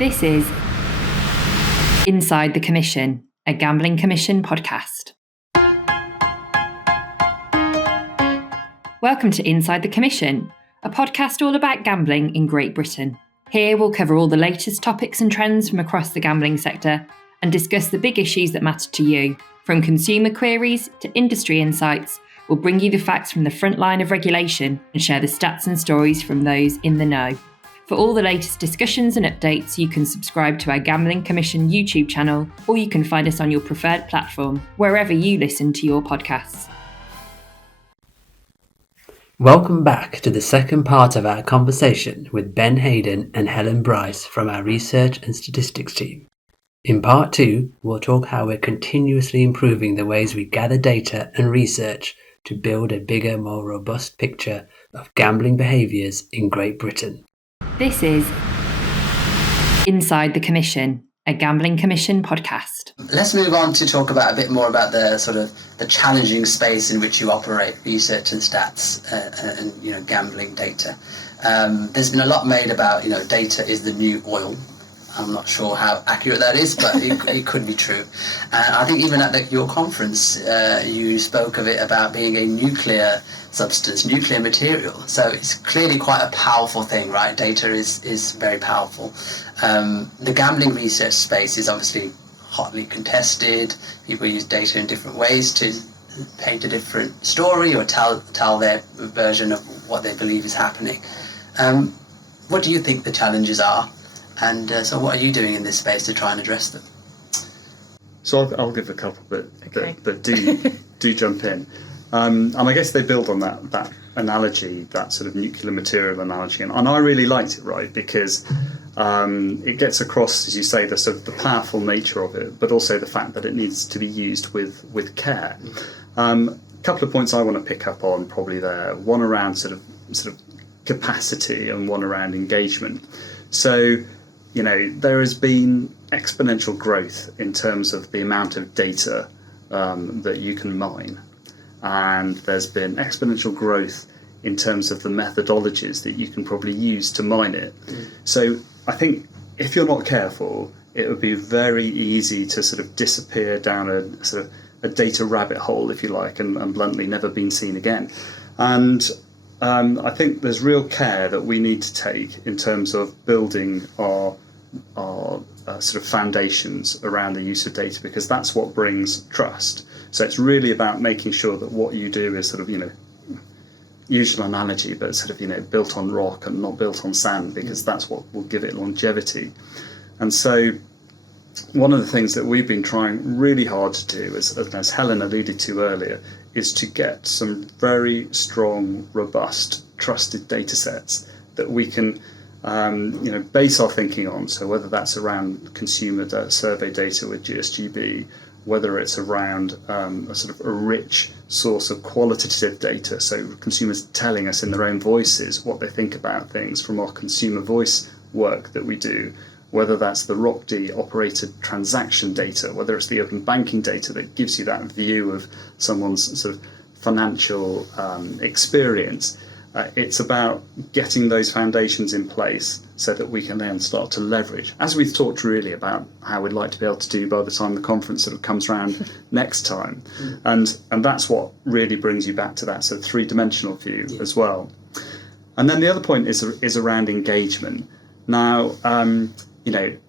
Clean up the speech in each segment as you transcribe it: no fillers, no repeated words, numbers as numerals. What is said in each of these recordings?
This is Inside the Commission, a Gambling Commission podcast. Welcome to Inside the Commission, a podcast all about gambling in Great Britain. Here we'll cover all the latest topics and trends from across the gambling sector and discuss the big issues that matter to you. From consumer queries to industry insights, we'll bring you the facts from the front line of regulation and share the stats and stories from those in the know. For all the latest discussions and updates, you can subscribe to our Gambling Commission YouTube channel, or you can find us on your preferred platform, wherever you listen to your podcasts. Welcome back to the second part of our conversation with Ben Haden and Helen Bryce from our Research and Statistics team. In part 2, we'll talk how we're continuously improving the ways we gather data and research to build a bigger, more robust picture of gambling behaviours in Great Britain. This is Inside the Commission, a Gambling Commission podcast. Let's move on to talk about a bit more about the challenging space in which you operate, research and stats, and gambling data. There's been a lot made about data is the new oil. I'm not sure how accurate that is, but it could be true. I think even at your conference, you spoke of it about being a nuclear substance, nuclear material. So it's clearly quite a powerful thing, right? Data is very powerful. The gambling research space is obviously hotly contested. People use data in different ways to paint a different story or tell their version of what they believe is happening. What do you think the challenges are? And so what are you doing in this space to try and address them? So I'll give a couple, but do jump in. And I guess they build on that analogy, that sort of nuclear material analogy. And I really liked it, right, because it gets across, as you say, the sort of the powerful nature of it, but also the fact that it needs to be used with care. A couple of points I want to pick up on probably there. One around sort of capacity and one around engagement. So, there has been exponential growth in terms of the amount of data that you can mine. And there's been exponential growth in terms of the methodologies that you can probably use to mine it. So I think if you're not careful, it would be very easy to sort of disappear down a data rabbit hole, if you like, and bluntly never been seen again. And I think there's real care that we need to take in terms of building our sort of foundations around the use of data, because that's what brings trust. So it's really about making sure that what you do is sort of, usual analogy, but sort of, built on rock and not built on sand, because that's what will give it longevity. And so one of the things that we've been trying really hard to do, as Helen alluded to earlier, is to get some very strong, robust, trusted data sets that we can base our thinking on. So whether that's around consumer survey data with GSGB, whether it's around a rich source of qualitative data, so consumers telling us in their own voices what they think about things from our consumer voice work that we do, whether that's the ROCD operated transaction data, whether it's the open banking data that gives you that view of someone's sort of financial experience. It's about getting those foundations in place so that we can then start to leverage, as we've talked really about how we'd like to be able to do by the time the conference sort of comes around next time. And that's what really brings you back to that sort of three-dimensional view as well. And then the other point is around engagement. Now,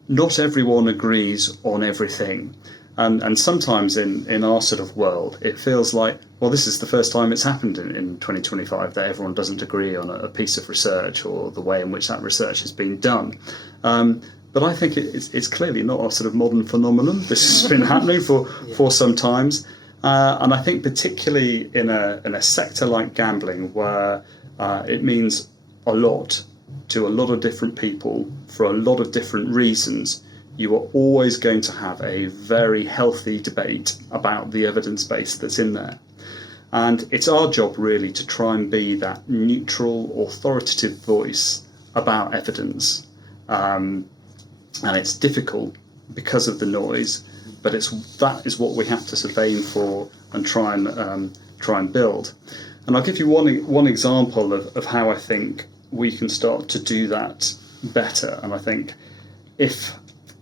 not everyone agrees on everything. And sometimes in our sort of world, it feels like, well, this is the first time it's happened in 2025 that everyone doesn't agree on a piece of research or the way in which that research has been done. But I think it's clearly not a sort of modern phenomenon. This has been happening for some times. And I think particularly in a sector like gambling, where it means a lot to a lot of different people for a lot of different reasons, you are always going to have a very healthy debate about the evidence base that's in there. And it's our job really to try and be that neutral, authoritative voice about evidence. And it's difficult because of the noise, but that is what we have to sort of aim for and try and build. And I'll give you one example of how I think we can start to do that better. And I think if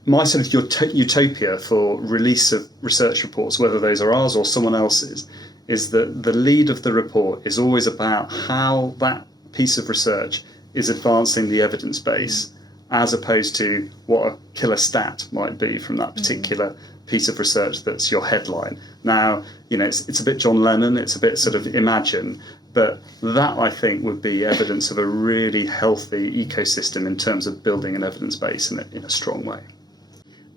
my sort of utopia for release of research reports, whether those are ours or someone else's, is that the lead of the report is always about how that piece of research is advancing the evidence base, as opposed to what a killer stat might be from that particular piece of research that's your headline. Now, it's a bit John Lennon, it's a bit sort of Imagine, but that, I think, would be evidence of a really healthy ecosystem in terms of building an evidence base in a strong way.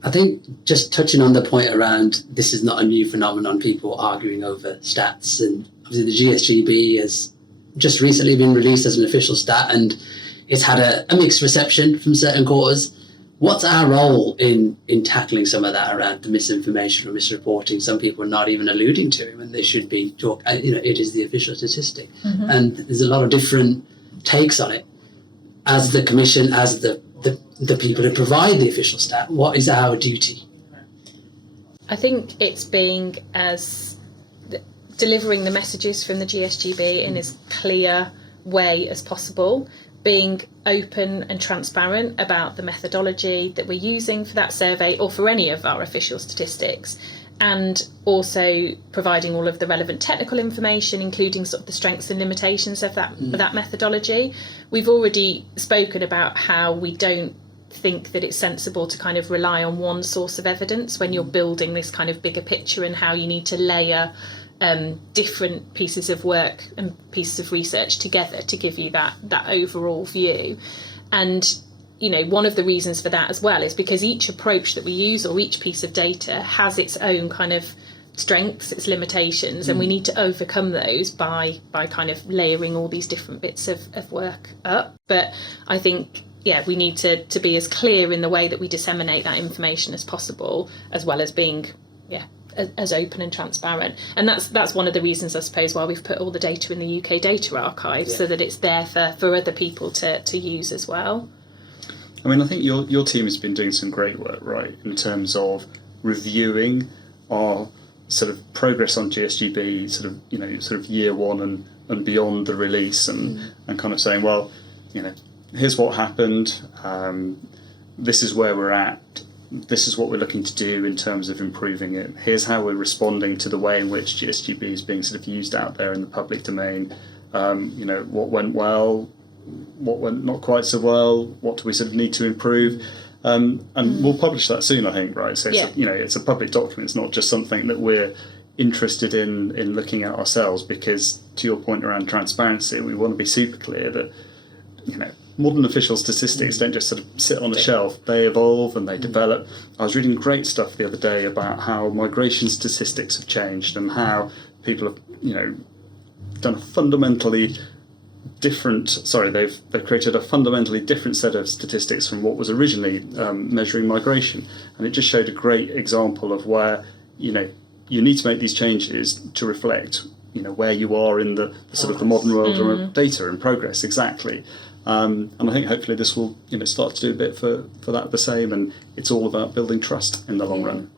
I think just touching on the point around this is not a new phenomenon, people arguing over stats, and obviously the GSGB has just recently been released as an official stat, and it's had a mixed reception from certain quarters. What's our role in tackling some of that around the misinformation or misreporting? Some people are not even alluding to it when they should be talking. It is the official statistic, and there's a lot of different takes on it. As the Commission, as the people who provide the official stat, what is our duty? I think it's being delivering the messages from the GSGB in as clear way as possible, being open and transparent about the methodology that we're using for that survey or for any of our official statistics, and also providing all of the relevant technical information, including sort of the strengths and limitations of that methodology. We've already spoken about how we don't think that it's sensible to kind of rely on one source of evidence when you're building this kind of bigger picture, and how you need to layer different pieces of work and pieces of research together to give you that overall view. And one of the reasons for that as well is because each approach that we use or each piece of data has its own kind of strengths, its limitations, and we need to overcome those by kind of layering all these different bits of work up. But I think we need to be as clear in the way that we disseminate that information as possible, as well as being as open and transparent. And that's one of the reasons, I suppose, why we've put all the data in the UK Data Archive, so that it's there for other people to use as well. I mean, I think your team has been doing some great work, right, in terms of reviewing our sort of progress on GSGB, sort of year one and beyond the release, and kind of saying, well, here's what happened, this is where we're at, this is what we're looking to do in terms of improving it, here's how we're responding to the way in which GSGB is being sort of used out there in the public domain, what went well, what went not quite so well, what do we sort of need to improve, and we'll publish that soon, I think, right? So it's a public document, it's not just something that we're interested in looking at ourselves, because to your point around transparency, we want to be super clear that modern official statistics don't just sort of sit on a shelf, they evolve and they develop. I was reading great stuff the other day about how migration statistics have changed and how people have done a fundamentally different, they've created a fundamentally different set of statistics from what was originally measuring migration, and it just showed a great example of where you need to make these changes to reflect where you are in the sort of the modern world of data and progress. Exactly. And I think hopefully this will start to do a bit for that the same, and it's all about building trust in the long run.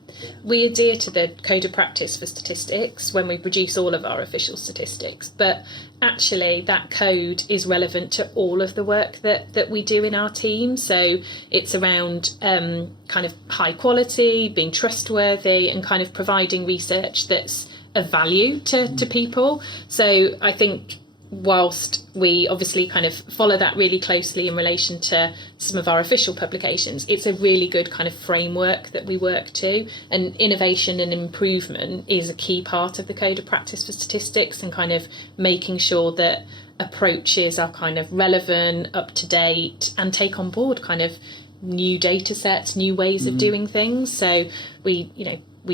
We adhere to the Code of Practice for Statistics when we produce all of our official statistics, but actually that code is relevant to all of the work that we do in our team. So it's around kind of high quality, being trustworthy, and kind of providing research that's of value to people. So I think whilst we obviously kind of follow that really closely in relation to some of our official publications, it's a really good kind of framework that we work to, and innovation and improvement is a key part of the Code of Practice for Statistics, and kind of making sure that approaches are kind of relevant, up to date, and take on board kind of new data sets, new ways of doing things. So we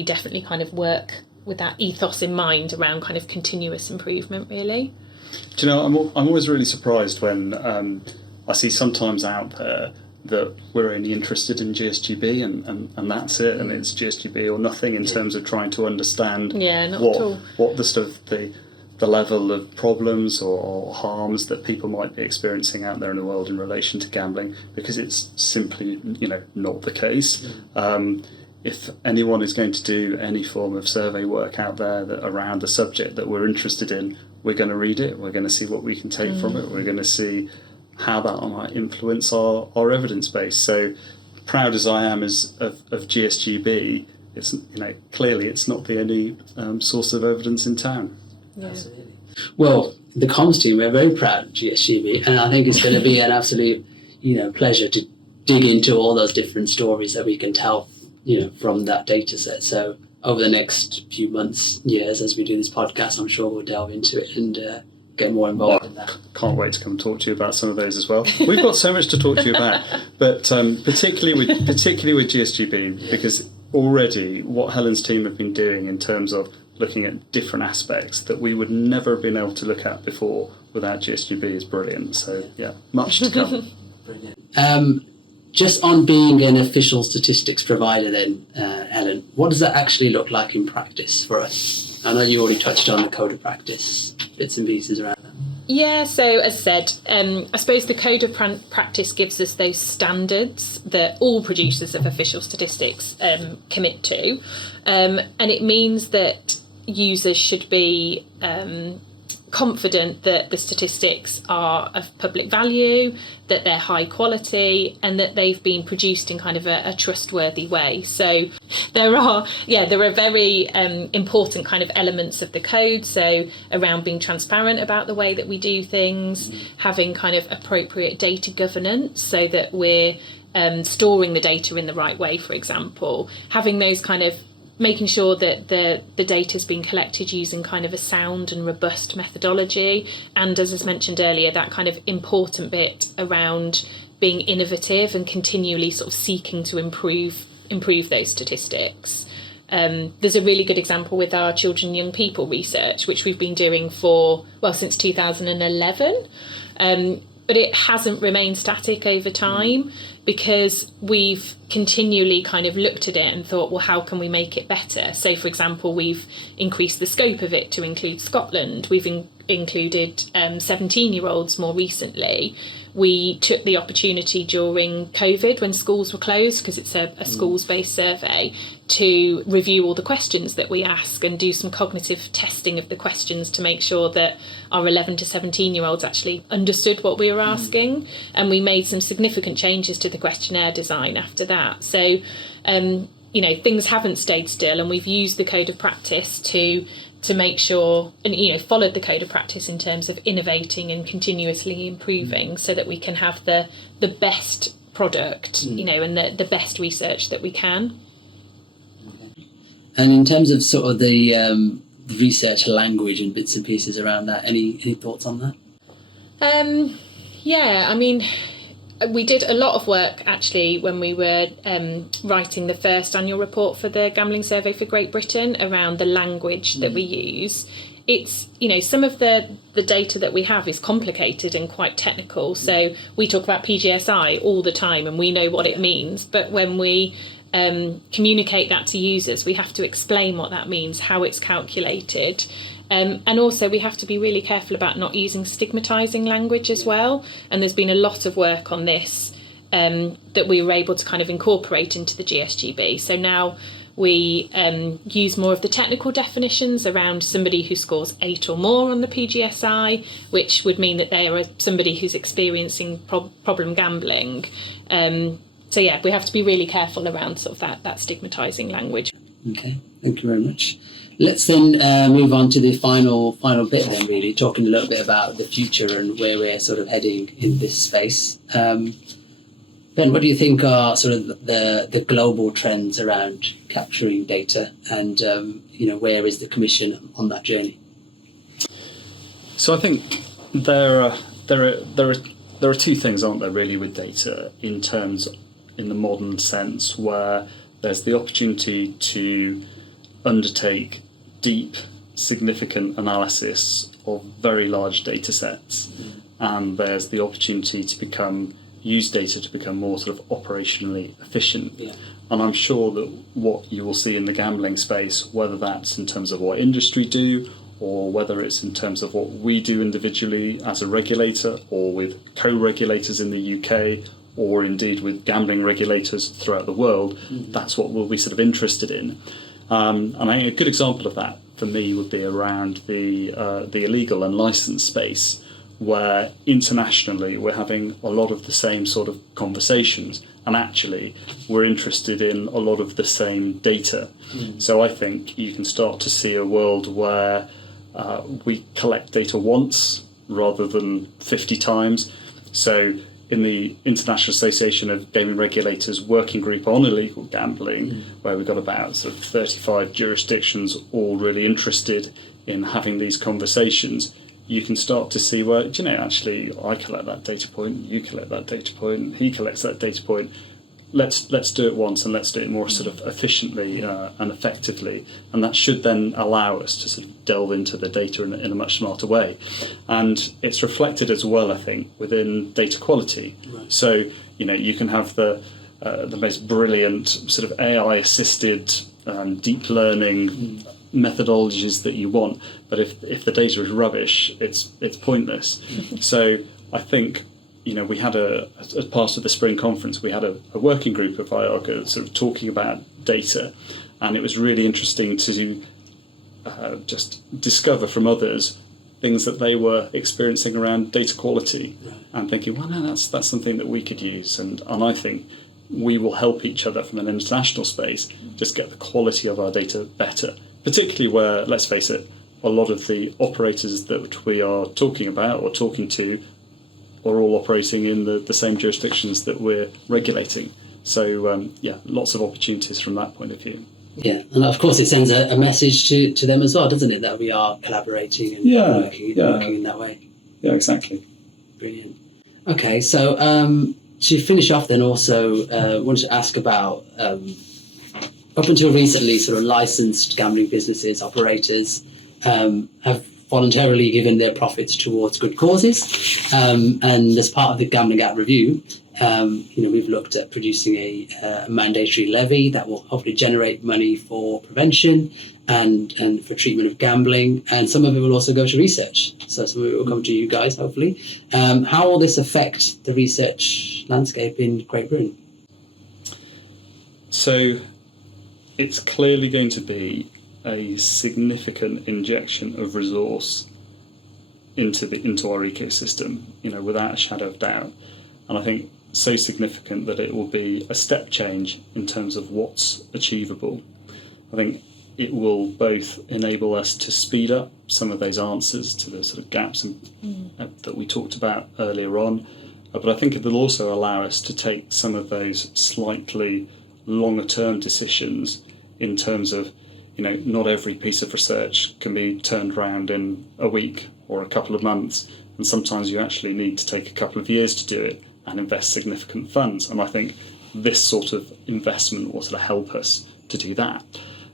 definitely kind of work with that ethos in mind around kind of continuous improvement, really. Do you know, I'm always really surprised when I see sometimes out there that we're only interested in GSGB and that's it, and it's GSGB or nothing in terms of trying to understand what the sort of the level of problems or harms that people might be experiencing out there in the world in relation to gambling, because it's simply not the case. If anyone is going to do any form of survey work out there around the subject that we're interested in, we're going to read it, we're going to see what we can take from it, we're going to see how that might influence our evidence base. So proud as I am of GSGB, it's clearly it's not the only source of evidence in town. Yeah. Absolutely. Well, the comms team, we're very proud of GSGB, and I think it's going to be an absolute, pleasure to dig into all those different stories that we can tell, from that data set. So over the next few months, years, as we do this podcast, I'm sure we'll delve into it and get more involved in that. Can't wait to come talk to you about some of those as well. We've got so much to talk to you about, but particularly with GSGB, because already what Helen's team have been doing in terms of looking at different aspects that we would never have been able to look at before without GSGB is brilliant. So yeah, much to come. Brilliant. Just on being an official statistics provider then, Helen, what does that actually look like in practice for us? I know you already touched on the code of practice, bits and pieces around that. Yeah, so as I said, I suppose the code of practice gives us those standards that all producers of official statistics commit to, and it means that users should be confident that the statistics are of public value, that they're high quality, and that they've been produced in kind of a trustworthy way. So there are very important kind of elements of the code. So around being transparent about the way that we do things, having kind of appropriate data governance so that we're storing the data in the right way, for example, having those kind of making sure that the data has been collected using kind of a sound and robust methodology, and as I mentioned earlier, that kind of important bit around being innovative and continually sort of seeking to improve those statistics. There's a really good example with our children and young people research, which we've been doing since 2011, but it hasn't remained static over time, because we've continually kind of looked at it and thought, well, how can we make it better? So, for example, we've increased the scope of it to include Scotland. We've included 17-year-olds more recently. We took the opportunity during COVID, when schools were closed, because it's a schools-based survey, to review all the questions that we ask and do some cognitive testing of the questions to make sure that our 11 to 17-year-olds actually understood what we were asking. And we made some significant changes to the questionnaire design after that. So, things haven't stayed still, and we've used the code of practice to make sure, and followed the code of practice in terms of innovating and continuously improving, so that we can have the best product, and the best research that we can. Okay. And in terms of sort of the research language and bits and pieces around that, any thoughts on that? We did a lot of work actually when we were writing the first annual report for the Gambling Survey for Great Britain around the language that we use. It's, some of the data that we have is complicated and quite technical. So we talk about PGSI all the time and we know what it means. But when we communicate that to users, we have to explain what that means, how it's calculated. And also we have to be really careful about not using stigmatising language as well. And there's been a lot of work on this that we were able to kind of incorporate into the GSGB. So now we use more of the technical definitions around somebody who scores 8 or more on the PGSI, which would mean that they are somebody who's experiencing problem gambling. We have to be really careful around sort of that stigmatising language. Okay, thank you very much. Let's then move on to the final bit then, really, talking a little bit about the future and where we're sort of heading in this space. Ben, what do you think are sort of the global trends around capturing data, and where is the Commission on that journey? So I think there are two things, aren't there, really, with data in the modern sense, where there's the opportunity to undertake deep, significant analysis of very large data sets, and there's the opportunity to use data to become more sort of operationally efficient. Yeah. And I'm sure that what you will see in the gambling space, whether that's in terms of what industry do, or whether it's in terms of what we do individually as a regulator, or with co-regulators in the UK, or indeed with gambling regulators throughout the world, that's what we'll be sort of interested in. And I think a good example of that for me would be around the illegal and licensed space, where internationally we're having a lot of the same sort of conversations, and actually we're interested in a lot of the same data. So I think you can start to see a world where we collect data once rather than 50 times. So in the International Association of Gaming Regulators working group on illegal gambling, where we've got about sort of 35 jurisdictions all really interested in having these conversations, you can start to see where, actually I collect that data point, you collect that data point, he collects that data point. Let's do it once, and let's do it more sort of efficiently and effectively, and that should then allow us to sort of delve into the data in a much smarter way. And it's reflected as well, I think, within data quality. Right. So you can have the most brilliant sort of AI assisted deep learning methodologies that you want, but if the data is rubbish, it's pointless. So I think we had as part of the spring conference, we had a working group of IARGA sort of talking about data, and it was really interesting to just discover from others things that they were experiencing around data quality, and thinking, well, no, that's something that we could use, and I think we will help each other from an international space just get the quality of our data better, particularly where, let's face it, a lot of the operators that we are talking about or talking to are all operating in the same jurisdictions that we're regulating. So, lots of opportunities from that point of view. Yeah, and of course it sends a message to them as well, doesn't it, that we are collaborating and working in that way. Yeah, exactly. Brilliant. Okay, so to finish off then also, wanted to ask about, up until recently, sort of licensed gambling businesses, operators, have voluntarily given their profits towards good causes, and as part of the Gambling Act review, we've looked at producing a mandatory levy that will hopefully generate money for prevention and for treatment of gambling, and some of it will also go to research. So some of it will come to you guys, hopefully. How will this affect the research landscape in Great Britain? So it's clearly going to be a significant injection of resource into our ecosystem, without a shadow of doubt. And I think so significant that it will be a step change in terms of what's achievable. I think it will both enable us to speed up some of those answers to the sort of gaps that we talked about earlier on, but I think it will also allow us to take some of those slightly longer term decisions in terms of not every piece of research can be turned around in a week or a couple of months, and sometimes you actually need to take a couple of years to do it and invest significant funds. And I think this sort of investment will sort of help us to do that.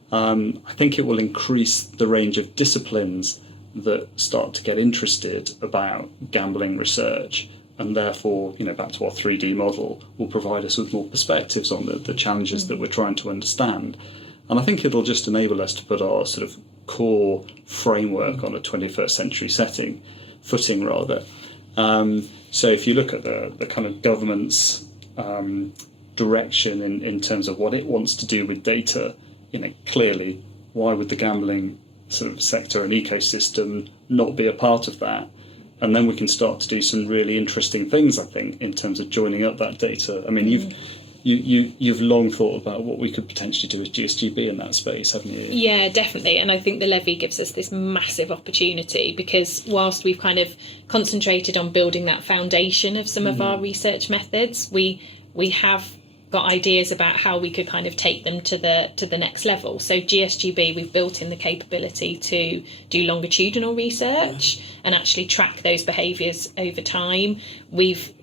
I think it will increase the range of disciplines that start to get interested about gambling research, and therefore, back to our 3D model, will provide us with more perspectives on the challenges that we're trying to understand. And I think it'll just enable us to put our sort of core framework on a 21st century footing. So if you look at the kind of government's direction in terms of what it wants to do with data, clearly, why would the gambling sort of sector and ecosystem not be a part of that? And then we can start to do some really interesting things, I think, in terms of joining up that data. I mean, you've long thought about what we could potentially do with GSGB in that space, haven't you? Yeah, definitely. And I think the levy gives us this massive opportunity, because whilst we've kind of concentrated on building that foundation of some of our research methods, we have got ideas about how we could kind of take them to the next level. So GSGB, we've built in the capability to do longitudinal research and actually track those behaviours over time. We've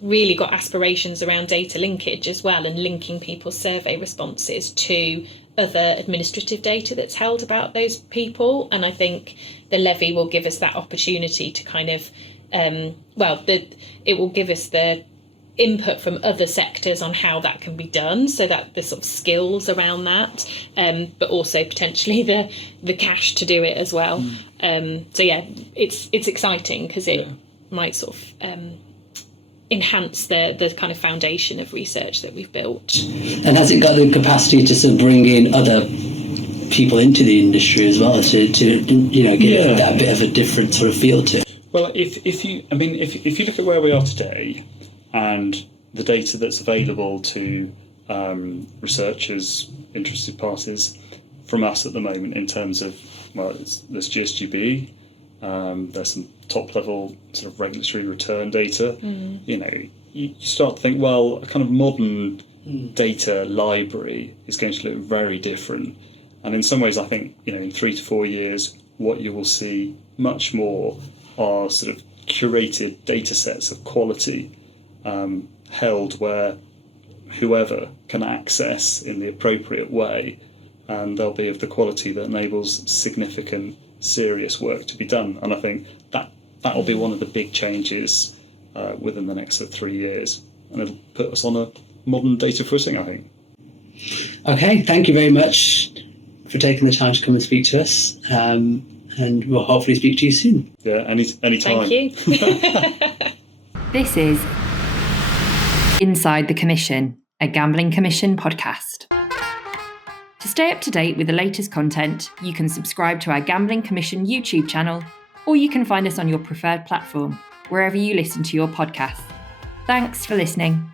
really got aspirations around data linkage as well, and linking people's survey responses to other administrative data that's held about those people. And I think the levy will give us that opportunity to kind of it will give us the input from other sectors on how that can be done, so that the sort of skills around that, but also potentially the cash to do it as well. So yeah, it's exciting because it might sort of enhance the kind of foundation of research that we've built. And has it got the capacity to sort of bring in other people into the industry as well, to give that bit of a different sort of feel to it? Well, if you look at where we are today, and the data that's available to researchers, interested parties from us at the moment in terms of, well, there's GSGB, there's some top level sort of regulatory return data. You know, you start to think, well, a kind of modern data library is going to look very different. And in some ways, I think, you know, in 3 to 4 years, what you will see much more are sort of curated data sets of quality held where whoever can access in the appropriate way, and they'll be of the quality that enables significant, serious work to be done. And I think that will be one of the big changes within the next 3 years, and it'll put us on a modern data footing, I think. Okay, thank you very much for taking the time to come and speak to us, and we'll hopefully speak to you soon. Yeah, any time. Thank you. This is Inside the Commission, a Gambling Commission podcast. To stay up to date with the latest content, you can subscribe to our Gambling Commission YouTube channel, or you can find us on your preferred platform, wherever you listen to your podcasts. Thanks for listening.